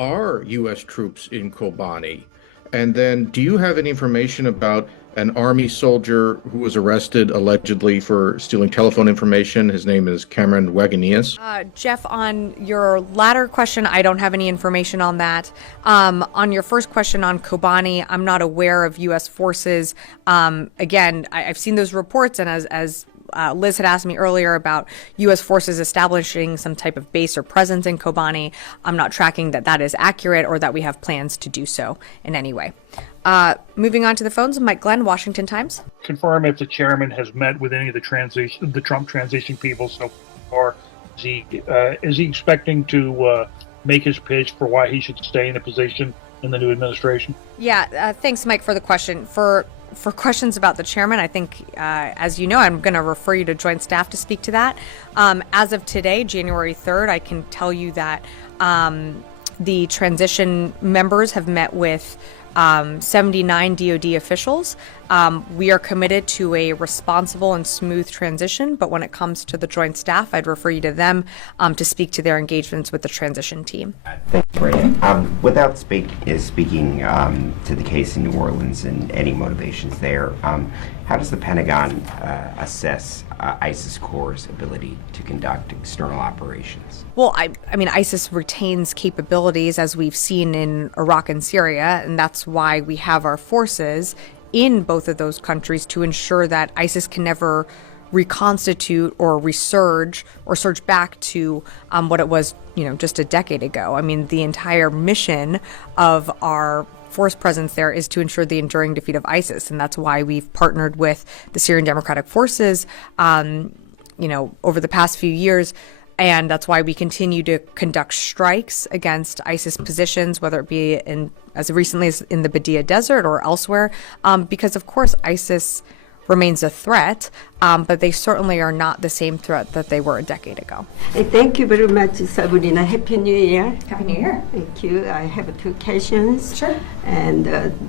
are U.S. troops in Kobani? And then, do you have any information about an Army soldier who was arrested allegedly for stealing telephone information? His name is Cameron Wagenius. Jeff, on your latter question, I don't have any information on that. On your first question on Kobani, I'm not aware of U.S. forces. Again, I've seen those reports, and as Liz had asked me earlier about U.S. forces establishing some type of base or presence in Kobani. I'm not tracking that that is accurate or that we have plans to do so in any way. Moving on to the phones, Mike Glenn, Washington Times. Confirm if the chairman has met with any of the Trump transition people so far. Is he expecting to make his pitch for why he should stay in a position in the new administration? Yeah, thanks, Mike, for the question. For questions about the chairman, I think, as you know, I'm going to refer you to Joint Staff to speak to that. As of today, January 3rd, I can tell you that the transition members have met with 79 DoD officials. We are committed to a responsible and smooth transition, but when it comes to the Joint Staff, I'd refer you to them to speak to their engagements with the transition team. Thank you, Sabrina. Without speaking to the case in New Orleans and any motivations there, how does the Pentagon assess ISIS-Khore's ability to conduct external operations? Well, I mean, ISIS retains capabilities, as we've seen in Iraq and Syria, and that's why we have our forces in both of those countries to ensure that ISIS can never reconstitute or resurge or surge back to what it was, just a decade ago. I mean, the entire mission of our force presence there is to ensure the enduring defeat of ISIS, and that's why we've partnered with the Syrian Democratic Forces, over the past few years. And that's why we continue to conduct strikes against ISIS positions, whether it be as recently as in the Badia Desert or elsewhere, because, of course, ISIS remains a threat, but they certainly are not the same threat that they were a decade ago. Thank you very much, Sabrina. Happy New Year. Happy New Year. Thank you. I have two questions. Sure. And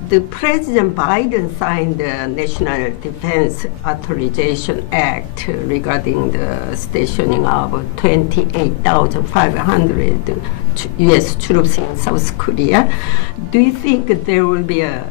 the President Biden signed the National Defense Authorization Act regarding the stationing of 28,500 U.S. troops in South Korea. Do you think there will be a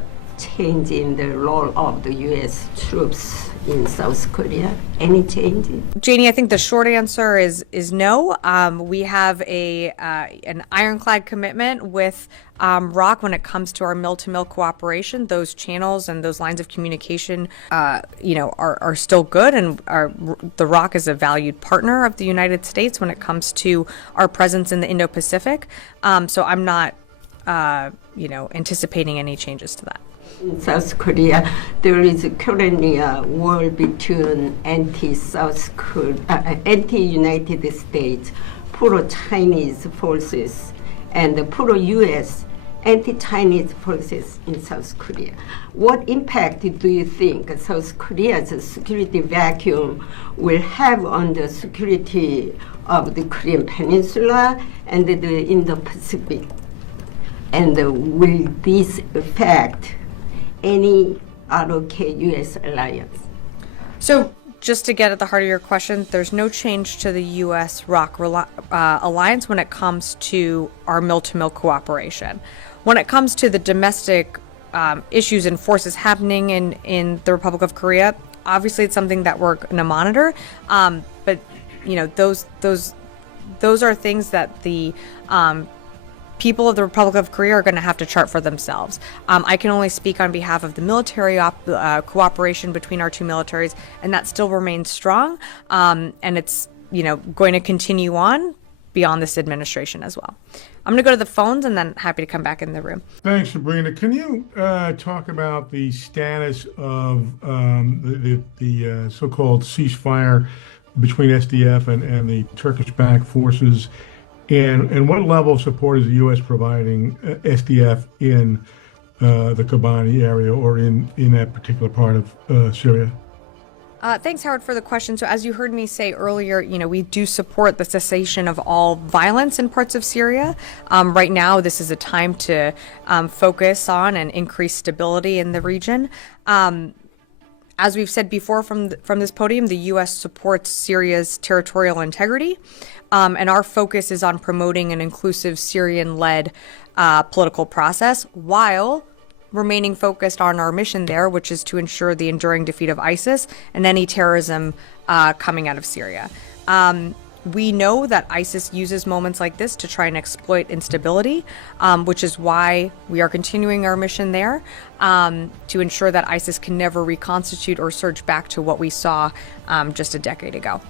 change in the role of the U.S. troops in South Korea? Any change? Janie, I think the short answer is no. We have an ironclad commitment with ROK when it comes to our mill-to-mill cooperation. Those channels and those lines of communication, are still good, and the ROK is a valued partner of the United States when it comes to our presence in the Indo-Pacific. So I'm not, anticipating any changes to that. In South Korea, there is currently a war between anti-United States, pro-Chinese forces, and pro-U.S. anti-Chinese forces in South Korea. What impact do you think South Korea's security vacuum will have on the security of the Korean Peninsula and the Indo-Pacific? And will this affect any ROK-U.S. alliance? So just to get at the heart of your question, there's no change to the U.S.-ROK alliance when it comes to our mill-to-mill cooperation. When it comes to the domestic issues and forces happening in the Republic of Korea, obviously it's something that we're going to monitor. But those are things that the people of the Republic of Korea are going to have to chart for themselves. I can only speak on behalf of the military cooperation between our two militaries, and that still remains strong. And it's going to continue on beyond this administration as well. I'm going to go to the phones and then happy to come back in the room. Thanks, Sabrina. Can you talk about the status of the so-called ceasefire between SDF and the Turkish-backed forces? And what level of support is the U.S. providing SDF in the Kobani area or in that particular part of Syria? Thanks, Howard, for the question. So as you heard me say earlier, we do support the cessation of all violence in parts of Syria. Right now, this is a time to focus on and increase stability in the region. As we've said before from this podium, the U.S. supports Syria's territorial integrity, and our focus is on promoting an inclusive Syrian-led political process while remaining focused on our mission there, which is to ensure the enduring defeat of ISIS and any terrorism coming out of Syria. We know that ISIS uses moments like this to try and exploit instability, which is why we are continuing our mission there to ensure that ISIS can never reconstitute or surge back to what we saw just a decade ago.